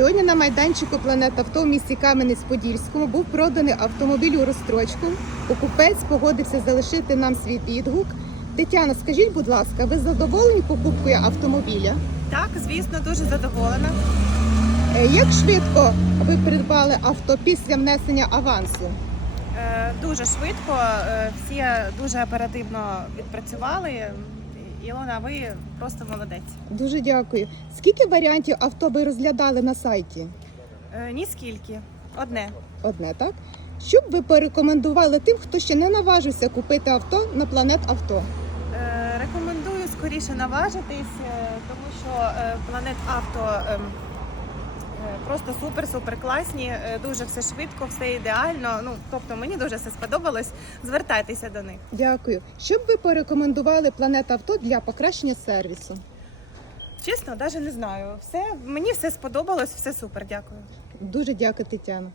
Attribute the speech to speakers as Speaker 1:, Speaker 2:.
Speaker 1: Сьогодні на майданчику Планет Авто в місті Кам'янець-Подільському був проданий автомобіль у розстрочку. Покупець погодився залишити нам свій відгук. Тетяна, скажіть, будь ласка, ви задоволені покупкою автомобіля?
Speaker 2: Так, звісно, дуже задоволена.
Speaker 1: Е, Як швидко ви придбали авто після внесення авансу?
Speaker 2: Е, Дуже швидко, е, всі дуже оперативно відпрацювали. Ілона, ви просто молодець.
Speaker 1: Дуже дякую. Скільки варіантів авто ви розглядали на сайті?
Speaker 2: Е, Ні скільки. Одне.
Speaker 1: Одне, так? Що б ви порекомендували тим, хто ще не наважився купити авто на планет авто?
Speaker 2: Е, Рекомендую скоріше наважитись, е, тому що е, планет авто е, просто супер-супер класні, е, дуже все швидко, все ідеально. Ну тобто мені дуже все сподобалось. Звертайтеся до них.
Speaker 1: Дякую. Що б ви порекомендували планета авто для покращення сервісу?
Speaker 2: Чесно, навіть не знаю. Все мені все сподобалось, все супер. Дякую.
Speaker 1: Дуже дякую, Тетяна.